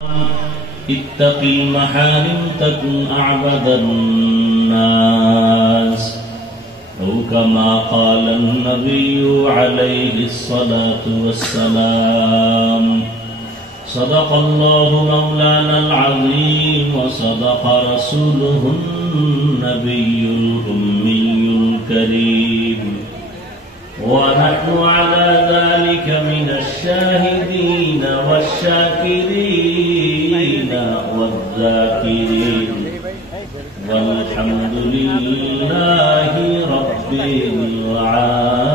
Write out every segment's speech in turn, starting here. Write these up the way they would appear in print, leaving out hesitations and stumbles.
اتق المحارم تكن أعبد الناس أو كما قال النبي عليه الصلاة والسلام. صدق الله مولانا العظيم وصدق رسوله النبي الأمي الكريم، ونحن على ذلك من الشاهدين والشاكرين والذاكرين، والحمد لله رب العالمين.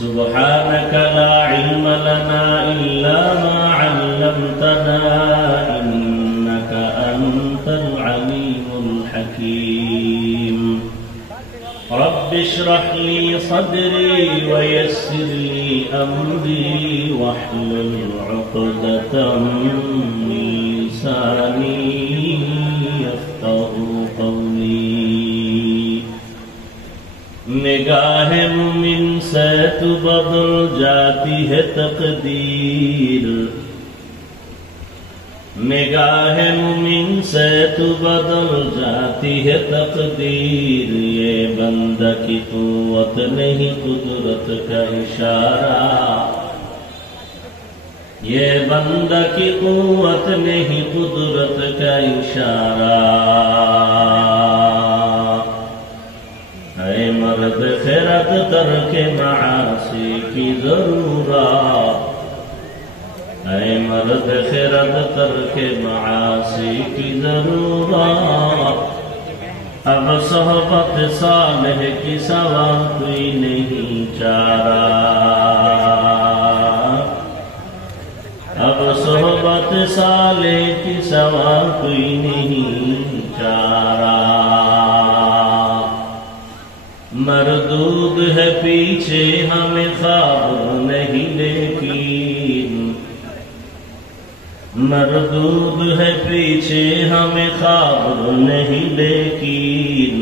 سبحانك لا علم لنا إلا ما علمتنا إنك أنت العليم الحكيم. رب اشرح لي صدري ويسر لي أمري واحلل عقدة من لساني يفقهوا قولي. निगाह मुमिन से तो बदल जाती है तकदीर, निगाह मुमिन से तो बदल जाती है तकदीर। ये बंदा की कुव्वत नहीं कुदरत का इशारा, ये बंदा की कुव्वत नहीं कुदरत का इशारा। ऐ मर्द खैरत तरके मासी की जरूरत, ऐ मर्द खैरत तरके मासी की जरूरत। अब सोहबत सालेह की सवा कोई नहीं चारा, अब सोहबत सालेह की सवा कोई नहीं चारा। मरदूद है पीछे हमें ख्वाब नहीं लेकिन, मरदूद है पीछे हमें ख्वाब नहीं लेकिन।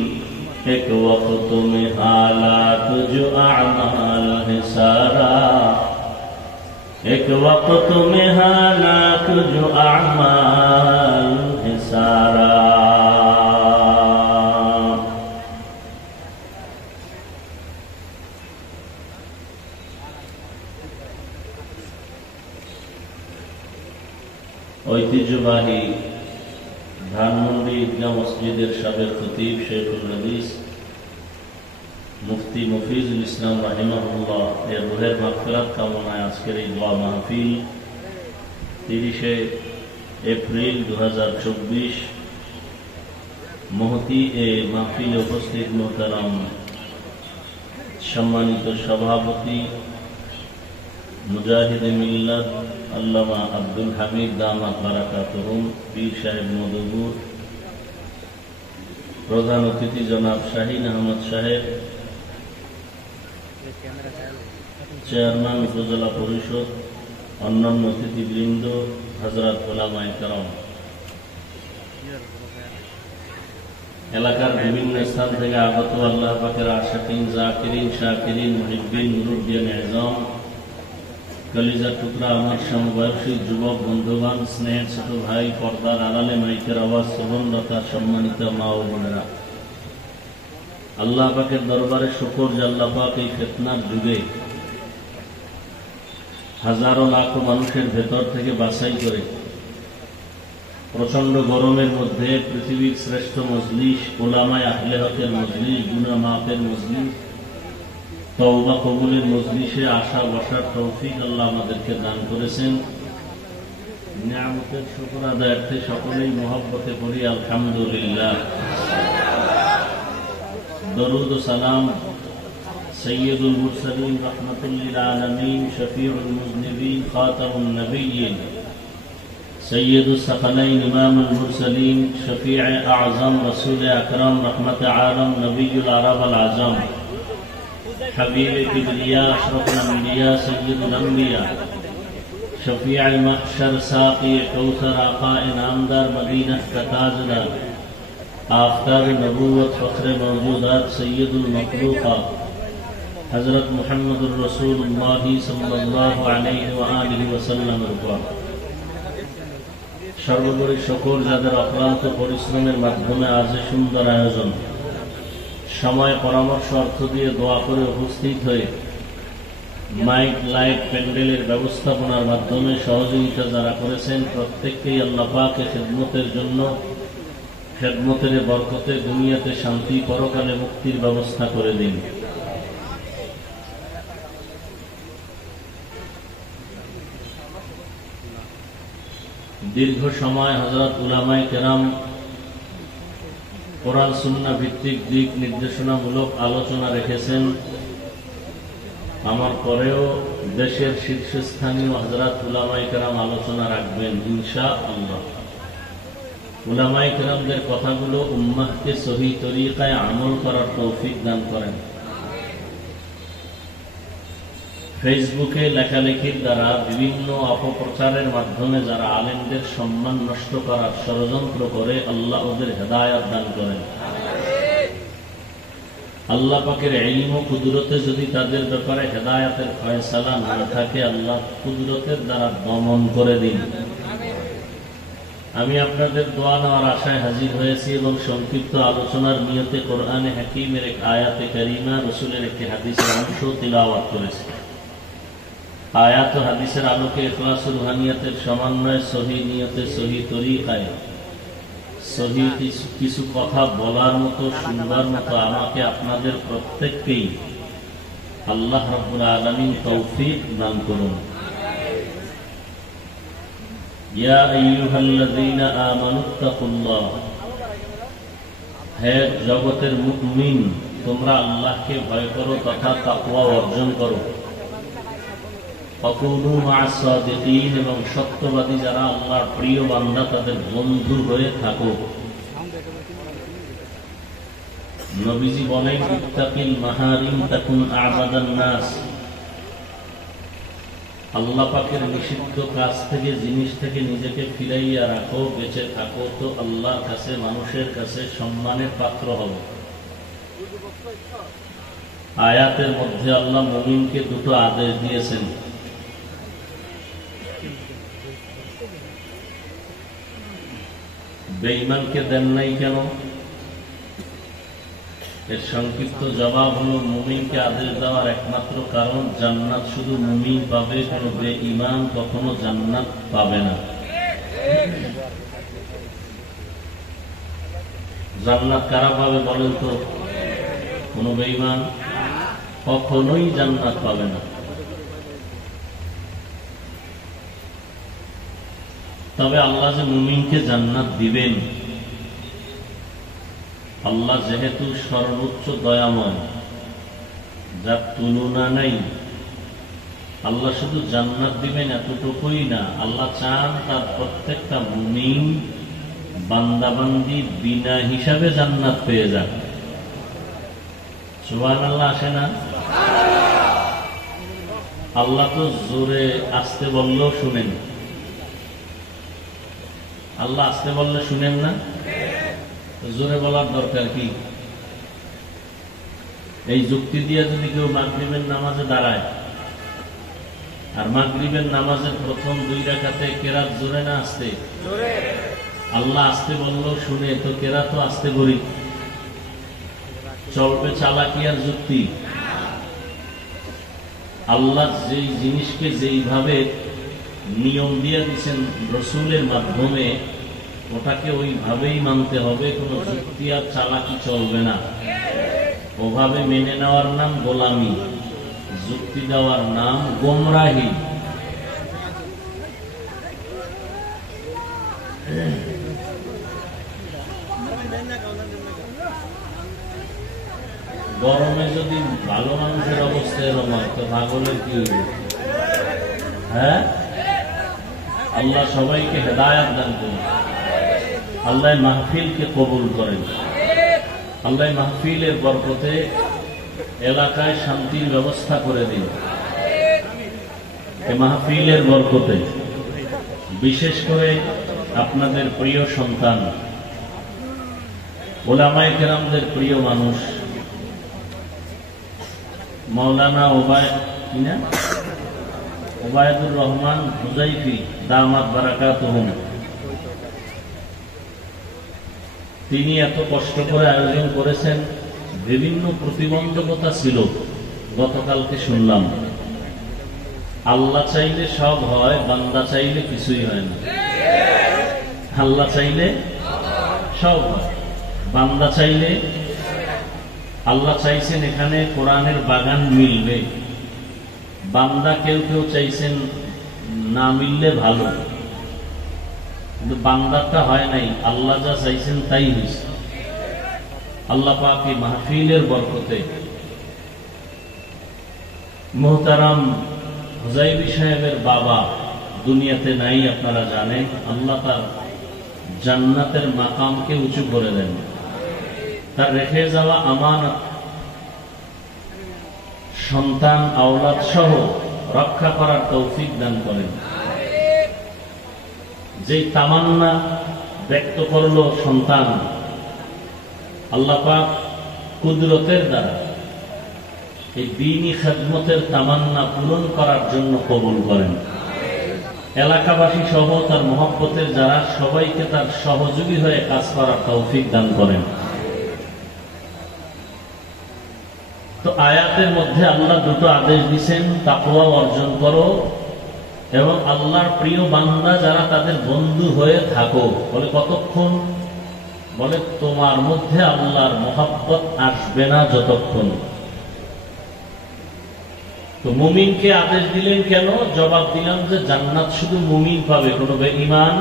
एक वक्त में हालात जो अमाल है सारा, एक वक्त में हालात जो अमाल है सारा। ঐতিহ্যবাহী ধানমন্ডি ঈদগাহ মসজিদের সাবেক খতিব শেখুল হাদিস মুফতি মফিজুল ইসলাম রাহিমাহুল্লাহ এর রুহের মাগফিরাত কামনায় আজকের এই দোয়া মাহফিল 30 এপ্রিল 2024 মহতি এ মাহফিলে উপস্থিত মোহতারাম সম্মানিত সভাপতি মুজাহিদ মিল্লাত আল্লামা আব্দুল হামিদ দামাত বারাকাতুহুম পীর সাহেব মধুপুর, প্রধান অতিথি জনাব শাহিন আহমদ সাহেব, চেয়ারম্যান উপজেলা পরিষদ, অন্যান্য অতিথিবৃন্দ, হযরত উলামায়ে কেরাম, এলাকার বিভিন্ন স্থান থেকে আগত আল্লাহ পাকের আশিকিন, জাকিরিন, শাকিরিন, মুহিব্বিন, মুরব্বিয়ান আযম, কলিজার টুকরা আমার সমবয়সী যুবক বন্ধুবান, স্নেহের ছোট ভাই, পর্দার আড়ালে মাইকের আওয়াজ শ্রবণরতা সম্মানিত মা ও বোনেরা, আল্লাহ পাকের দরবারে শুকর যে আল্লাহ পাক এই ফিতনার যুগে হাজারো লাখো মানুষের ভেতর থেকে বাছাই করে প্রচন্ড গরমের মধ্যে পৃথিবীর শ্রেষ্ঠ মজলিস, উলামায়ে আহলে হকের মজলিস, গুনাহ মাফের মজলিস, তওবা কবুলের মজলিসে আসা বসার তৌফিক আল্লাহ আমাদেরকে দান করেছেন। নিয়ামতের শুকর আদায়ার্থে সকলেই মহব্বতে পড়ি আলহামদুলিল্লাহ। দরুদ ও সালাম সৈয়দুল মুরসালিন রাহমাতুল লিল আলামিন শফিউল মুযনিবিন খাতামুন নবিয়্যিন সৈয়দুস সাকালাইন ইমামুল মুরসালিন শফিয়ে আযম রাসূল আকরাম রহমতে আলম নবিয়ুল আরব আল আযম حبیب کبریا اشرف الانبیاء سید الانبیاء شفیع محشر ساقی کوثر آقا انعامدار مدینہ کا تاجدار آفتاب نبوت فخر موجودات سید المخلوقات হযরত মুহাম্মদুর রাসূলুল্লাহ সাল্লাল্লাহু আলাইহি ওয়া আলিহি ওয়াসাল্লামের উপর সর্বোপরি সকল যাদের অক্লান্ত পরিশ্রমের মাধ্যমে আজ সুন্দর আয়োজন, সময় পরামর্শ অর্থ দিয়ে দোয়া করে উপস্থিত হয়ে মাইক লাইট প্যান্ডেলের ব্যবস্থাপনার মাধ্যমে সহযোগিতা যারা করেছেন প্রত্যেককেই আল্লাহ পাকের খেদমতের জন্য, খেদমতের বরকতে দুনিয়াতে শান্তি, পরকালে মুক্তির ব্যবস্থা করে দিন। দীর্ঘ সময় হযরত উলামায়ে কেরাম কোরআন সুন্নাহ ভিত্তিক দিক নির্দেশনামূলক আলোচনা রেখেছেন। আমার পরেও দেশের শীর্ষস্থানীয় হযরত উলামায়ে কেরাম আলোচনা রাখবেন ইনশাআল্লাহ। উলামায়ে কেরামদের কথাগুলো উম্মাহকে সহিহ তরিকায় আমল করার তৌফিক দান করেন। ফেসবুকে লেখালেখির দ্বারা বিভিন্ন অপপ্রচারের মাধ্যমে যারা আলেমদের সম্মান নষ্ট করার ষড়যন্ত্র করে, আল্লাহ ওদের হেদায়েত দান করেন। আল্লাহ পাকের ইলম ও কুদরতে যদি তাদের ব্যাপারে হেদায়েতের ফয়সালা না থাকে, আল্লাহ কুদরতের দ্বারা দমন করে দিন। আমি আপনাদের দোয়া নেওয়ার আশায় হাজির হয়েছি এবং সংক্ষিপ্ত আলোচনার নিয়তে কোরআনে হাকিমের এক আয়াতে কারিমা, রাসূলের একটি হাদিসের অংশ তিলাওয়াত করেছি। আয়াত ও হাদিসের আলোকে ইখলাস ও রুহানিয়াতের সমন্বয়ে সহিহ নিয়তে সহিহ তরিকায় সহিহ কিছু কথা বলার মতো, শুনবার মতো আমাকে আপনাদের প্রত্যেককেই আল্লাহ রাব্বুল আলামিন তৌফিক দান করুন। ইয়া আইয়ুহাল্লাযীনা আমানুত্তাকুল্লাহ, হে জগতের মুমিন, তোমরা আল্লাহকে ভয় করো তথা তাকওয়া অর্জন করো। ফাকুনু মা'আস সাদিকিন, এবং সত্যবাদী যারা আল্লাহর প্রিয় বান্দা তাদের বন্ধু হয়ে থাকো। নবীজি বলেন, ইত্তাকিল মাহারিম তাকুন আ'বাদান নাস, আল্লাহ পাকের নিষিদ্ধ কাজ থেকে, জিনিস থেকে নিজেকে ফিরাইয়া রাখো, বেঁচে থাকো, তো আল্লাহর কাছে, মানুষের কাছে সম্মানের পাত্র হবে। আয়াতের মধ্যে আল্লাহ মুমিনকে দুটো আদেশ দিয়েছেন। বেঈমানকে দেন নাই কেন? এর সংক্ষিপ্ত জবাব হলো, মুমিনকে আদেশ দেওয়ার একমাত্র কারণ, জান্নাত শুধু মুমিন পাবে, কোন বেঈমান কখনো জান্নাত পাবে না। জান্নাত কারা পাবে বলেন তো? কোন বেঈমান কখনোই জান্নাত পাবে না। তবে আল্লাহ যে মুমিনকে জান্নাত দিবেন, আল্লাহ যেহেতু সর্বোচ্চ দয়াময়, যার তুলনা নাই, আল্লাহ শুধু জান্নাত দিবেন এতটুকুই না, আল্লাহ চান তার প্রত্যেকটা মুমিন বান্দাবান্দি বিনা হিসাবে জান্নাত পেয়ে যান। সুবহানাল্লাহ আসে না? আল্লাহ তো জোরে আসতে বললেও শুনেন, আল্লাহ আসতে বললে শুনেন না? জোরে বলার দরকার কি? এই যুক্তি দিয়ে যদি কেউ মাগরিবের নামাজে দাঁড়ায়, আর মাগরিবের নামাজের প্রথম 2 রাকাতে কেরাত জোরে না আসতে, আল্লাহ আসতে বললেও শুনে, তো কেরাত তো আসতে করি, চলবে চালাকি আর যুক্তি? আল্লাহ যেই জিনিসকে যেইভাবে নিয়ম দিয়ে দিচ্ছেন রাসূলের মাধ্যমে, ওটাকে ওইভাবেই মানতে হবে, কোনো যুক্তি আর চালাকি চলবে না। ওভাবে মেনে নেওয়ার নাম গোলামি, যুক্তি দেওয়ার নাম গোমরাহি। গরমে যদি ভালো মানুষের অবস্থা এরকম হয়, তো পাগলের কি হইবে? হ্যাঁ, আল্লাহ সবাইকে হেদায়েত দান করুন। আল্লাহ মাহফিলকে কবুল করেন। আল্লাহ মাহফিলের বরকতে এলাকায় শান্তির ব্যবস্থা করে দিন। এই মাহফিলের বরকতে বিশেষ করে আপনাদের প্রিয় সন্তান, উলামায়ে কেরামদের প্রিয় মানুষ, মাওলানা ওবায়দুর রহমান হুজাইফি দামাত বারাকাতুহুম, তিনি এত কষ্ট করে আয়োজন করেছেন। বিভিন্ন প্রতিবন্ধকতা ছিল, গতকালকে শুনলাম। আল্লাহ চাইলে সব হয়, বান্দা চাইলে কিছুই হয় না। আল্লাহ চাইলে সব হয়, বান্দা চাইলে। আল্লাহ চাইছেন এখানে কোরআনের বাগান মিলবে, বান্দা কেউ কেউ চাইছেন না মিললে ভালো, কিন্তু বান্দারটা হয় নাই। আল্লাহ যা চাইছেন তাই হয়েছে। আল্লাহ পাক এই মাহফিলের বরকতে মুহতারাম হুজাইবি সাহেবের বাবা দুনিয়াতে নাই, আপনারা জানেন। আল্লাহ তার জান্নাতের মাকামকে উঁচু করে দেন, তার রেখে যাওয়া আমানত সন্তান আওলাদ সহ রক্ষা করার তৌফিক দান করেন। যে তামান্না ব্যক্ত করলো সন্তান, আল্লাহ পাক কুদরতের দ্বারা এই দ্বীনি খেদমতের তামান্না পূরণ করার জন্য কবুল করেন। এলাকাবাসী সহ তার মহব্বতের যারা, সবাইকে তার সহযোগী হয়ে কাজ করার তৌফিক দান করেন। তো আয়াতের মধ্যে আল্লাহ দুটো আদেশ দিয়েছেন, তাকওয়া অর্জন করো এবং আল্লাহর প্রিয় বান্দা যারা তাদের বন্ধু হয়ে থাকো। বলে কতক্ষণ? বলে তোমার মধ্যে আল্লাহর মহব্বত আসবে না যতক্ষণ। তো মুমিনকে আদেশ দিলেন কেন? জবাব দিলাম যে জান্নাত শুধু মুমিন পাবে, কোনো বেঈমান।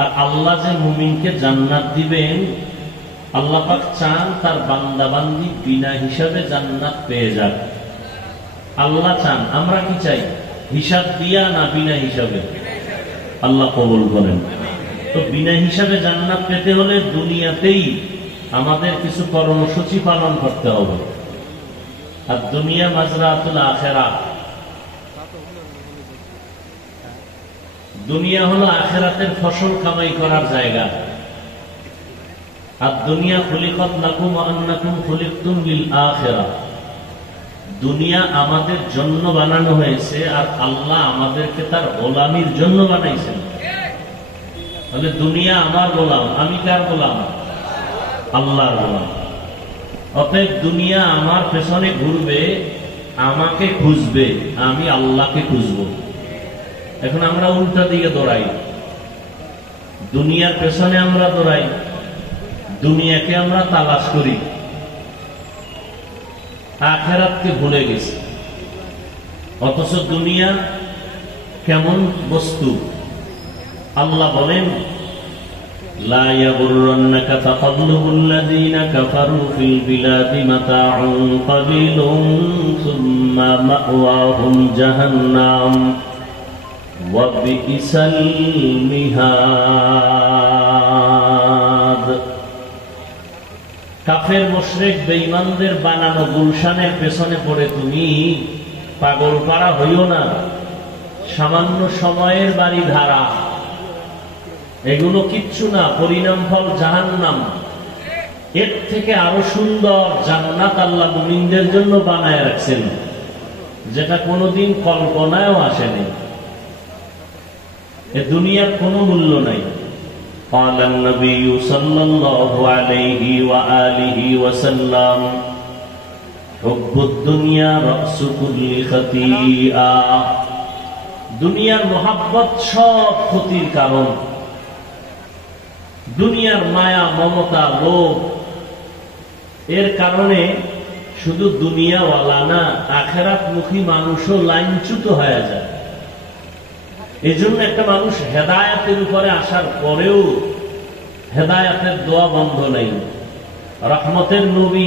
আর আল্লাহ যে মুমিনকে জান্নাত দিবেন, আল্লাহ পাক চান তার বান্দা বান্দি বিনা হিসাবে জান্নাত পেয়ে যাক। আল্লাহ চান, আমরা কি চাই? হিসাব দিয়া না বিনা হিসাবে? আল্লাহ কবুল করেন। তো বিনা হিসাবে জান্নাত পেতে হলে দুনিয়াতেই আমাদের কিছু কর্মসূচি পালন করতে হবে। আর দুনিয়া মাজরাতুল আখিরাহ, দুনিয়া হলো আখিরাতের ফসল কামাই করার জায়গা। আর দুনিয়া খুলিকাত লাকুম ওয়া আন্নাকুম খুলিকতুম লিল আখিরাহ, দুনিয়া আমাদের জন্য বানানো হয়েছে আর আল্লাহ আমাদেরকে তার গোলামির জন্য বানাইছেন। তাহলে দুনিয়া আমার গোলাম, আমি কার গোলাম? আল্লাহর গোলাম। অতএব দুনিয়া আমার পেছনে ঘুরবে, আমাকে খুঁজবে, আমি আল্লাহকে খুঁজবো। এখন আমরা উল্টা দিকে দৌড়াই, দুনিয়ার পেছনে আমরা দৌড়াই, দুনিয়াকে আমরা তালাশ করি, আখিরাতকে ভুলে গেছি। অথচ দুনিয়া কেমন বস্তু? আল্লাহ বলেন, লা ইয়াগুররান্নাকা তাকাল্লুবুল্লাযীনা কাফারু ফিল বিলাদি মাতাউন কালিলুন সুম্মা মাওয়াহুম জাহান্নাম ওয়া বিইসাল মিহাদ। কাফের মুশরিক বেঈমানদের বানানো গুলশানের পেছনে পড়ে তুমি পাগল পাড়া হইও না। সামান্য সময়ের বাড়ি ধারা, এগুলো কিচ্ছু না, পরিণাম ফল জাহান্নাম। এর থেকে আরো সুন্দর জান্নাত আল্লাহ মুমিনদের জন্য বানায় রাখছেন, যেটা কোনোদিন কল্পনায়ও আসেনি। এ দুনিয়ার কোনো মূল্য নাই। قال النبي صلى الله عليه وآله وسلم حب الدنيا رأس كل خطيئة। দুনিয়ার মহাব্বত সব ক্ষতির কারণ। দুনিয়ার মায়া, মমতা, লোভ, এর কারণে শুধু দুনিয়াওয়ালা না, আখিরাতমুখী মানুষও লাইনচ্যুত হয়ে যায়। এই জন্য একটা মানুষ হেদায়েতের উপরে আসার পরেও হেদায়েতের দোয়া বন্ধ নেই। রহমতের নবী,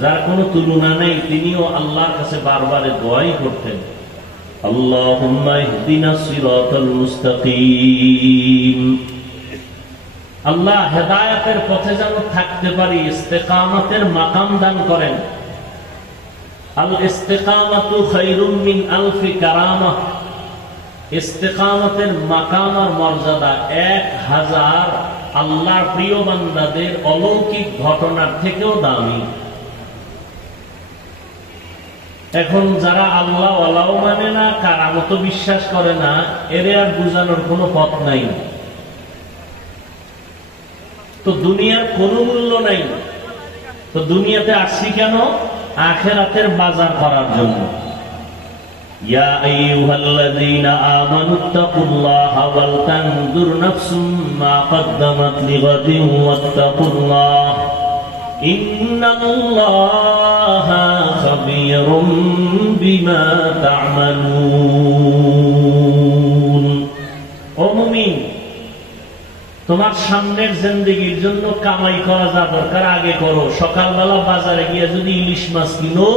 যার কোনো তুলনা নেই, তিনিও আল্লাহর কাছে বারবারে দোয়াই করতেন, আল্লাহুম্মা ইহদিনাস সিরাতাল মুস্তাকিম। আল্লাহ হেদায়েতের পথে যেন থাকতে পারি, ইস্তেকামতের মাকাম দান করেন। আল ইস্তেকামাতু খায়রুম মিন আলফি কারামাহ। ইস্তেকামতের মাকাম আর মর্যাদা 1000 আল্লাহর প্রিয় বান্দাদের অলৌকিক ঘটনার থেকেও দামি। এখন যারা আল্লাহ ওয়ালাও মানে না, কারামত বিশ্বাস করে না, এর আর বুঝানোর কোনো পথ নাই। তো দুনিয়ার কোনো মূল্য নাই। তো দুনিয়াতে আসছি কেন? আখিরাতের বাজার করার জন্য। ইয়া আইয়ুহাল্লাযীনা আমানুত্তাকুল্লাহা ওয়াল তানজুর নাফসুম মা কদ্দামাত লিগাদিন ওয়াত্তাকুল্লাহ ইন্নাল্লাহা খাবীরুম বিমা তা'মালুন। ও মুমিন, তোমার সামনের জিন্দেগির জন্য কামাই করা যা দরকার আগে করো। সকালবেলা বাজারে গিয়ে যদি ইলিশ মাছ কিনো,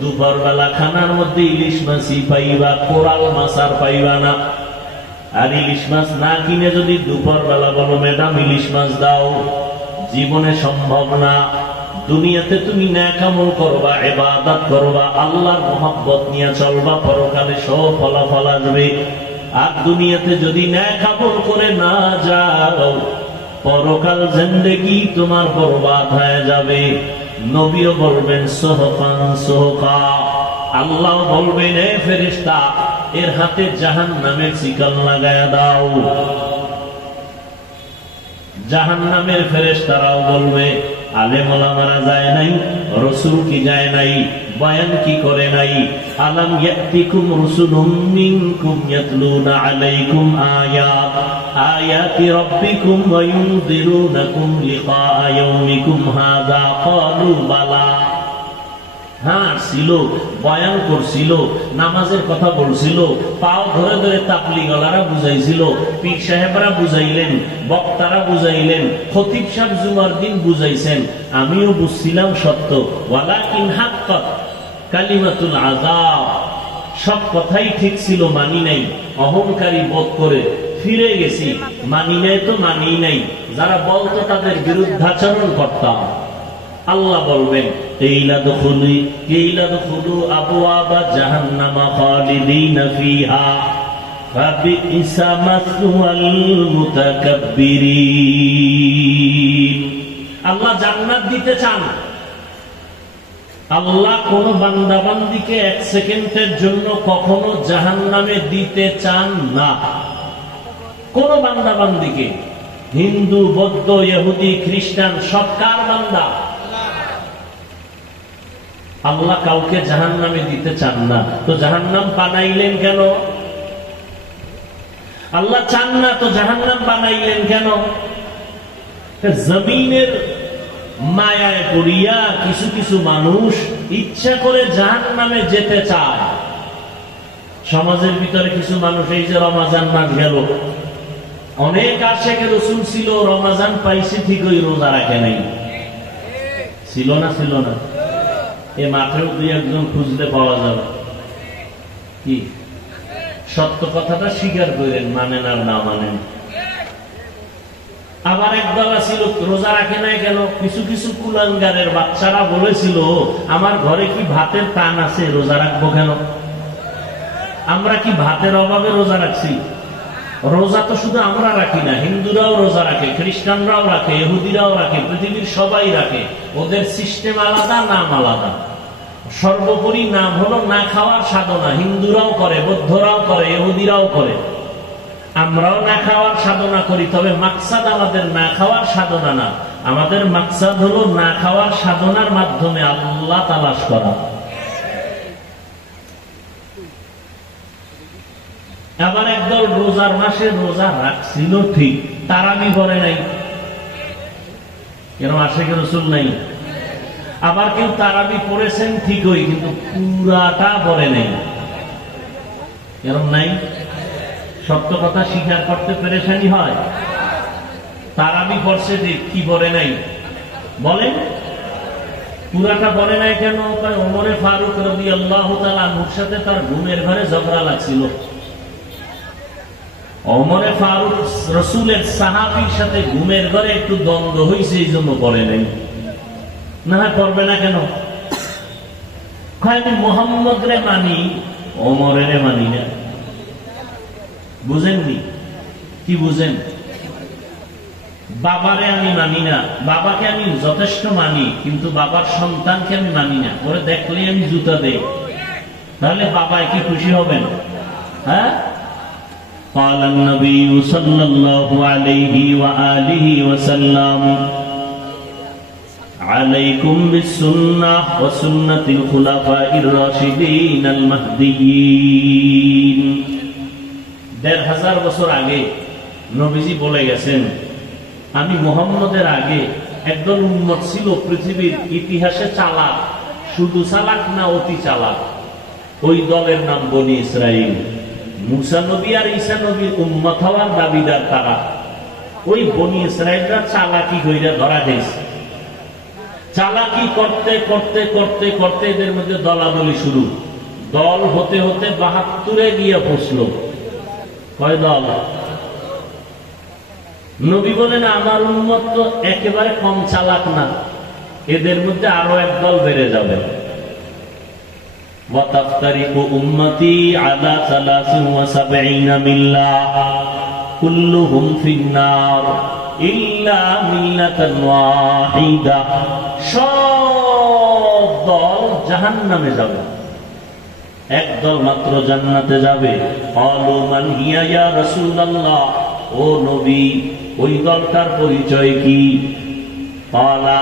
দুপুরবেলা খানার মধ্যে ইলিশ মাছই পাইবা, কোরাল মাছ আর পাইবা না। আর ইলিশ মাছ না কিনে যদি দুপুরবেলা বলো ম্যাডাম ইলিশ মাছ দাও, জীবনে সম্ভব না। দুনিয়াতে তুমি নেক আমল করবা, ইবাদত করবা, আল্লাহর মহব্বত নিয়ে চলবা, পরকালে সব ফলাফল আসবে। আর দুনিয়াতে যদি নেক আমল করে না যাও, পরকাল জিন্দেগি তোমার বরবাদ হয়ে যাবে। নবীও বলবেন সোহকান সোহকা, আল্লাহ বলবেন এ ফেরেশতা এর হাতে জাহান্নামের শিকল লাগায়া দাও। জাহান্নামের ফেরেশতারাও বলবে আলেম ওলামারা যায় নাই, রাসূল কি যায় নাই, বয়ান কি করে নাই? আলাম ইয়াতিকুম রাসূলুম মিনকুম ইয়াতলুনা আলাইকুম আয়াতি রাব্বিকুম ওয়া ইউনযিরুনাকুম লিকা ইয়াউমিকুম হাযা ক্বালু বালা। হ্যাঁ ছিল, বয়ান করছিল, নামাজের কথা বলছিল, পাও ধরে ধরে তাবলীগওয়ালারা বুঝাইছিল, পীর সাহেবরা বুঝাইলেন, বক্তারা বুঝাইলেন, খতিব সাহেব জুমার দিন বুঝাইছেন, আমিও বুঝছিলাম সত্য। ওয়ালাকিন হাক্কাত কালিমাতুল আযাব, সব কথাই ঠিক ছিল, মানি নাই, অহংকারী বোধ করে ফিরে গেছি। মানি নাই তো মানি নাই, যারা বলতো তাদের বিরুদ্ধাচরণ করতাম। আল্লাহ বলবেন ইলাদখুলু আবওয়াবা জাহান্নামা খালিদিনা ফিহা ফাবিইসা মাসওয়াল মুতাকাব্বিরিন। আল্লাহ জান্নাত দিতে চান। আল্লাহ কোন বান্দা বান্দীকে এক সেকেন্ডের জন্য কখনো জাহান্নামে দিতে চান না। কোন বান্দা বান্দীকে, হিন্দু, বৌদ্ধ, ইহুদি, খ্রিস্টান, সব কার বান্দা? আল্লাহ কাউকে জাহান্নামে দিতে চান না। তো জাহান্নাম বানাইলেন কেন? আল্লাহ চান না তো জাহান্নাম বানাইলেন কেন? জমিনের মায়ায় পড়িয়া কিছু কিছু মানুষ ইচ্ছা করে জাহান্নামে যেতে চায়। সমাজের ভিতরে কিছু মানুষ, এই যে রমজান মাস গেল, অনেক আশেকে রাসূল ছিল, রমজান পাইছে ঠিকই, রোজা রাখে নাই। ছিল না? ছিল না? এ মাঠেও দুই একজন খুঁজলে পাওয়া যাবে। কি সত্য কথাটা স্বীকার করেন, মানেন আর না মানেন। আবার একদল ছিল রোজা রাখে নাই কেন? কিছু কিছু কুলাঙ্গারের বাচ্চারা বলেছিল আমার ঘরে কি ভাতের টান আছে, রোজা রাখবো কেন? আমরা কি ভাতের অভাবে রোজা রাখছি? রোজা তো শুধু আমরা রাখি না, হিন্দুরাও রোজা রাখে, খ্রিস্টানরাও রাখে, ইহুদিরাও রাখে, পৃথিবীর সবাই রাখে। ওদের সিস্টেম আলাদা, নাম আলাদা। সর্বোপরি নাম হলো না খাওয়ার সাধনা। হিন্দুরাও করে, বৌদ্ধরাও করে, ইহুদিরাও করে, আমরাও না খাওয়ার সাধনা করি। তবে মাকসাদ আমাদের না খাওয়ার সাধনা না, আমাদের মাকসাদ হলো না খাওয়ার সাধনার মাধ্যমে আল্লাহ তালাশ করা। আবার একদল রোজার মাসে রোজা রাখছিল ঠিক, তারাবি করে নাই। এরকম আশেকে রাসূল নাই। আবার কেউ তারাবি পড়েছেন ঠিকই, কিন্তু পুরাটা পড়ে নাই। এরকম নাই? সত্য কথা স্বীকার করতে পেরেশানি হয়। তারাবি পড়ছে ঠিক, কি পড়ে নাই বলেন? পুরাটা পড়ে নাই কেন? ওমরে ফারুক রাদিয়াল্লাহু তাআলা আনহুর সাথে তার ঘুমের ঘরে ঝগড়া লাগছিল। ওমরে ফারুক রাসূলের সাহাবীর সাথে ঘুমের ঘরে একটু দ্বন্দ্ব হয়েছে, এই জন্য পড়ে নাই। না করবে না কেন? আমি মুহাম্মদ রে মানি, ওমরের মানি না। বুঝেননি? কি বুঝেন? বাবারে আমি মানি না, বাবাকে আমি যথেষ্ট মানি, কিন্তু বাবার সন্তানকে আমি মানি না, ওরে দেখলে আমি জুতা দেই, তাহলে বাবা কি খুশি হবেন? হ্যাঁ। قال النبي صلى الله عليه وآله وسلم عليكم بالسنة وسنة الخلفاء الراشدين المهديين। ১৫০০ বছর আগে নবীজি বলে গেছেন, আমি মুহাম্মদের আগে একদল উম্মত ছিল পৃথিবীর ইতিহাসে চালাক, শুধু চালাক না অতি চালাক। ওই দলের নাম বনি ইসরাইল। মুসা নবী আর ঈসা নবীর উম্মত হওয়ার দাবিদার তারা। ওই বনি ইসরাইলরা চালাকি কইরা ধরা গেছে। চালাকি করতে করতে করতে করতে এদের মধ্যে দলাদলি শুরু। দল হতে হতে ৭২-এ গিয়ে পৌঁছল। কয় দল? নবী বলেন আমার উম্মত তো একেবারে কম চালাক না, এদের মধ্যে আরো এক দল বেড়ে যাবে। ওয়াতাফতারিকু উম্মতি আলা ৭৩ মিল্লাহ কুল্লুহুম ফিন্নার ইল্লা মিল্লাতান ওয়াহিদা। সব দল জাহান্নামে যাবে, এক দল মাত্র জান্নাতে যাবে। ক্বালু মান হিয়া ইয়া রাসূলুল্লাহ, ও নবী ওই দলটার পরিচয় কি? ক্বালা,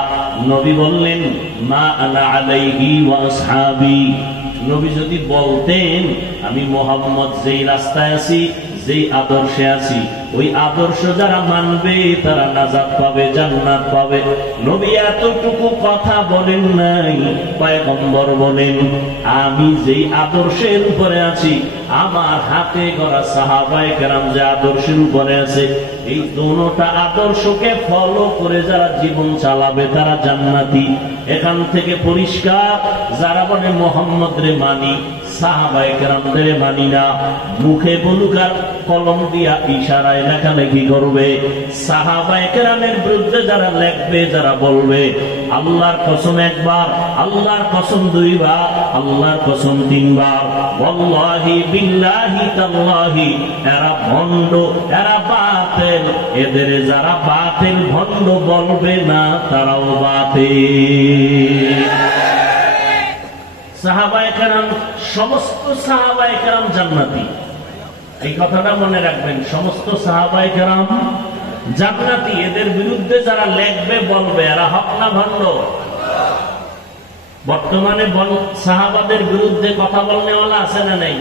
নবী বললেন মা আনা আলাইহি ওয়া আসহাবি। নবী যদি বলতেন আমি মুহাম্মদ যেই রাস্তায় আছি, যেই আদর্শে আছি, ওই আদর্শ যারা মানবে তারা নাজাত পাবে, জান্নাত পাবে। নবী এতটুকু কথা বলেন নাই, পয়গম্বর বলেন আমি যেই আদর্শের উপরে আছি, আমার হাতে গড়া সাহাবায়ে কেরাম যে আদর্শের উপরে আছে, এই দুটোটা আদর্শকে ফলো করে যারা জীবন চালাবে তারা জান্নাতি। এখান থেকে পরিষ্কার, যারা বলে মুহাম্মদ রে মানি, সাহাবায়ে কেরামদের মানি না, মুখে বলুক আর কলম দিয়া ইশারায় লেখালেখি করবে, সাহাবায়ে কেরামের বিরুদ্ধে যারা লেখবে, যারা বলবে, আল্লাহর কসম একবার, আল্লাহর কসম দুইবার, আল্লাহর কসম তিনবার, ওয়াল্লাহি বিল্লাহি তাল্লাহি, এরা ভণ্ড, এরা বাতিল। এদের যারা বাতিল ভণ্ড বলবে না, তারাও বাতিল। সাহাবায়ে কেরাম, সমস্ত সাহাবায়ে কেরাম জান্নাতি। এই কথাটা মনে রাখবেন, সমস্ত সাহাবায়ে কেরাম জান্নাতি। এদের বিরুদ্ধে যারা লেখবে, বলবে, এরা হক না ভণ্ড? বর্তমানে সাহাবাদের বিরুদ্ধে কথা বলনেওয়ালা আছে না নাই?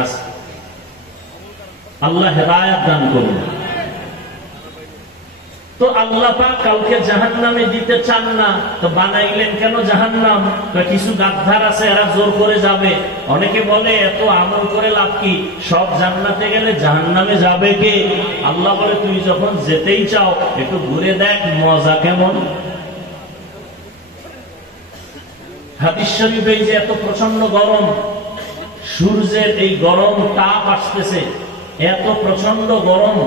আছে। আল্লাহ হেদায়েত দান করুন। তো আল্লাহ পাক কাউকে জাহান্নামে দিতে চান না, তো বানাইলেন কেন জাহান্নাম? কিছু গাদ্দার আছে, এরা জোর করে যাবে। অনেকে বলে এত আমল করে লাভ কি, সব জান্নাতে গেলে জাহান্নামে যাবে কে? আল্লাহ বলে তুই যখন যেতেই চাও একটু ঘুরে দেখ মজা কেমন। হাদিস শরীফে যে এত প্রচন্ড গরম, সূর্যের এই গরম তাপ আসতেছে, এত প্রচন্ড গরম,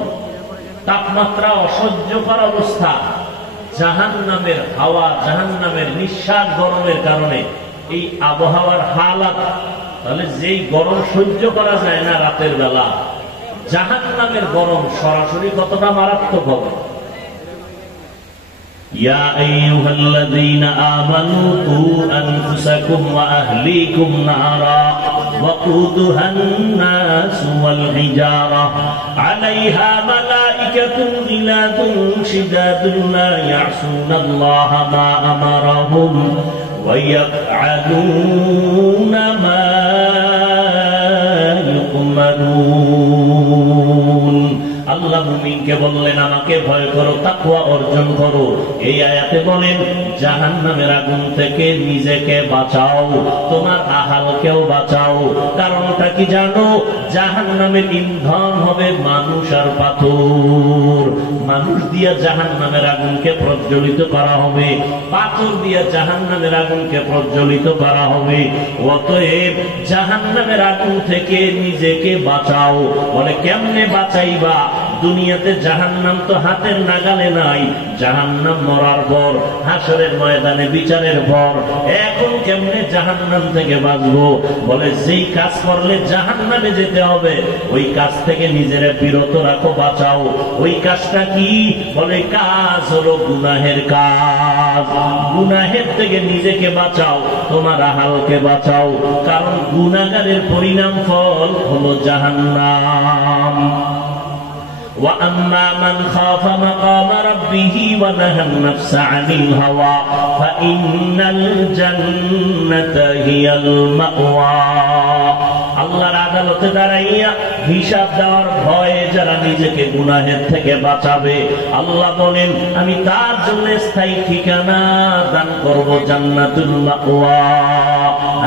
তাপমাত্রা অসহ্যকর অবস্থা, জাহান্নামের হাওয়া, জাহান্নামের নিঃশ্বাস গরমের কারণে এই আবহাওয়ার হালাত। তাহলে যেই গরম সহ্য করা যায় না রাতের বেলা, জাহান্নামের গরম সরাসরি কতটা মারাত্মক হবে। ইয়া আইয়ুহাল্লাযীনা আমানু কু আনফুসাকুম ওয়া আহলিকুম নারা ওয়াকুদুহান নাস ওয়াল হিজারা আলাইহা মালাইকাতুন গিলাদুন শিদাদুন লা ইয়াসুনাল্লাহা মা আমারাহুম ওয়া ইয়াফআলুনা মা ইউমারুন। আল্লাহ মুমিনকে বললেন আমাকে ভয় করো, তাকওয়া অর্জন করো। এই আয়াতে বলেন জাহান্নামের আগুন থেকে নিজেকে বাঁচাও, তোমার আহালকেও বাঁচাও। কারণটা কি জানো? জাহান্নামের ইন্ধন হবে মানুষ আর পাথর। মানুষ দিয়া জাহান্নামের আগুনকে প্রজ্বলিত করা হবে, পাথর দিয়া জাহান্নামের আগুনকে প্রজ্বলিত করা হবে। অতএব জাহান্নামের আগুন থেকে নিজেকে বাঁচাও। বলে কেমনে বাঁচাইবা? দুনিয়াতে জাহান্নাম তো হাতের নাগালে নাই, জাহান্নাম মরার পর, হাসরের ময়দানে বিচারের পর। এখন কেমনে জাহান্নাম থেকে বাঁচবো? বলে যেই কাজ করলে জাহান্নামে যেতে হবে ওই কাজ থেকে নিজেরা বিরত রাখো, বাঁচাও। ওই কাজটা কি? বলে কাজ হলো গুনাহের কাজ। গুনাহের থেকে নিজেকে বাঁচাও, তোমার আহালকে বাঁচাও, কারণ গুনাহগারের পরিণাম ফল হলো জাহান্নাম। وَأَمَّا مَنْ خَافَ مَقَامَ رَبِّهِ وَنَهَى النَّفْسَ عَنِ الْهَوَى فَإِنَّ الْجَنَّةَ هِيَ الْمَأْوَى। আল্লাহর আদালতে দাঁড়াইয়া হিসাব দেওয়ার ভয়ে যারা নিজেকে গুনাহের থেকে বাঁচাবে, আল্লাহ বলেন আমি তার জন্য স্থায়ী ঠিকানা দান করব, জান্নাতুল মাওয়া।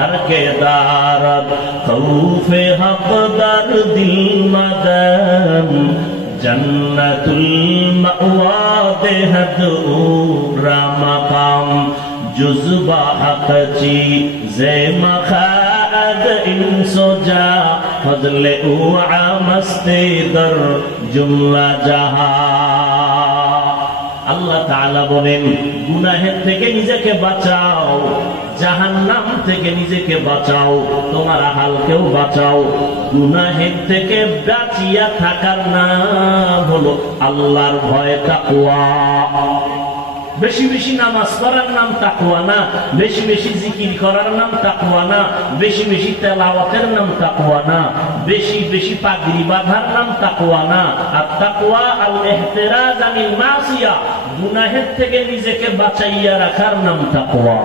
আর কে দারদ খৌফে হকদার দিল মাদাম, জান্নাতুল মাওয়া দেহদ উরা মাকাম, জুজবা হকচি জে মখাদ ইনসোজা, ফজলে উআ মস্তে দর জুমলা জাহা। আল্লাহ তাআলা বলেন গুনাহের থেকে নিজেকে বাঁচাও, জাহান্নাম থেকে নিজেকে বাঁচাও, তোমার আহালকেও বাঁচাও। গুনাহের থেকে বাঁচিয়া থাকার নাম হলো আল্লাহর ভয়, তাকওয়া। বেশি বেশি নামাজ পড়ার নাম তাকওয়া না, বেশি বেশি জিকির করার নাম তাকওয়া না, বেশি বেশি তেলাওয়াতের নাম তাকওয়া না, বেশি বেশি পাগড়ি বাঁধার নাম তাকওয়া না। আর তাকওয়া আল ইহতিরাজ আনিল মাসিয়া, গুনাহের থেকে নিজেকে বাঁচাইয়া রাখার নাম তাকওয়া।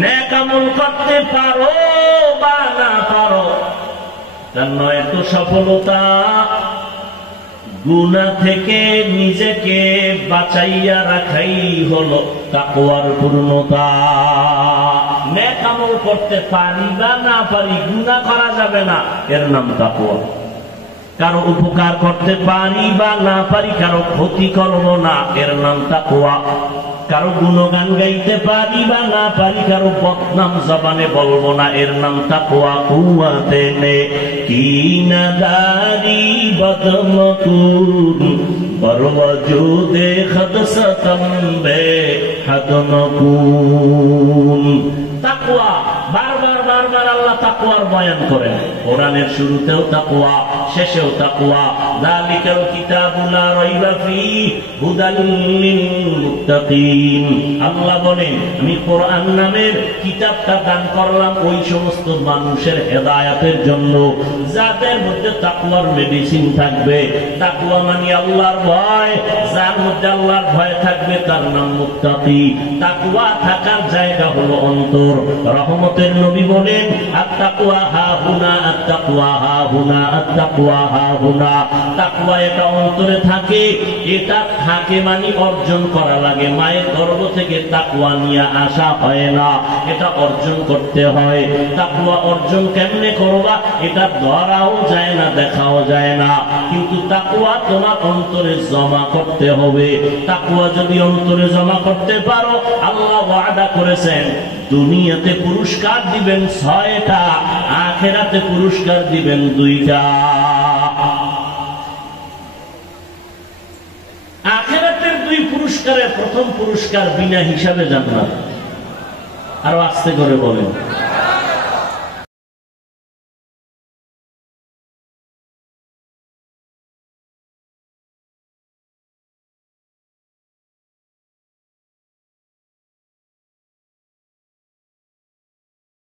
নেক আমল করতে পারো বা না পারো তার নয় তো সফলতা, গুনাহ থেকে নিজেকে বাঁচাইয়া রাখাই হলো তাকওয়ার পূর্ণতা। নেক আমল করতে পারি বা না পারি, গুনাহ করা যাবে না, এর নাম তাকওয়া। কারো উপকার করতে পারি বা না পারি, কারো ক্ষতি করব না, এর নাম তাকওয়া। কারো গুণগান গাইতে পারি বা না পারি, কারো বদনাম জবানে বলবো না, এর নাম তাকওয়া। কুওয়াতে নে কি নাদারি বদমকুন, বরওয়াজুদে খদসতম বে হাদনকুন। তাকওয়া বারবার বারবার আল্লাহ তাকওয়ার বয়ান করেন, কোরআনের শুরুতেও তাকওয়া, শেষেও তাকওয়া। যালিকাল কিতাবু লা রাইবা ফীহি হুদাল লিল মুত্তাকিন। আল্লাহ বলেন আমি কোরআন নামের কিতাবটা দান করলাম ওই সমস্ত মানুষের হেদায়েতের জন্য যাদের মধ্যে তাকওয়ার মেডিসিন থাকবে। তাকওয়া মানে আল্লাহর ভয়, যার মধ্যে আল্লাহর ভয় থাকবে তার নাম মুত্তাকি। তাকওয়া থাকার জায়গা হলো অন্তর। রহমতের নবী বলেন আত-তাকওয়া হাহুনা, আত-তাকওয়া হাহুনা, আত-তাকওয়া হাহুনা। তাকওয়া এটা অন্তরে থাকে, এটা থাকে মানে অর্জন করা লাগে। মায়ের গর্ভ থেকে তাকওয়া নিয়ে আসা হয় না, এটা অর্জন করতে হয়। তাকওয়া অর্জন কেমনে করবা? এটা ধরাও যায় না, দেখাও যায় না, কিন্তু তাকওয়া তোমার অন্তরে জমা করতে হবে। তাকওয়া যদি অন্তরে জমা করতে পারো, আল্লাহ ওয়াদা করেছেন দুনিয়াতে পুরস্কার দিবেন 6টা, আখিরাতে পুরস্কার দিবেন 2টা। আখিরাতের 2 পুরস্কারের প্রথম পুরস্কার বিনা হিসাবে জান্নাত। আরো আস্তে করে বলেন।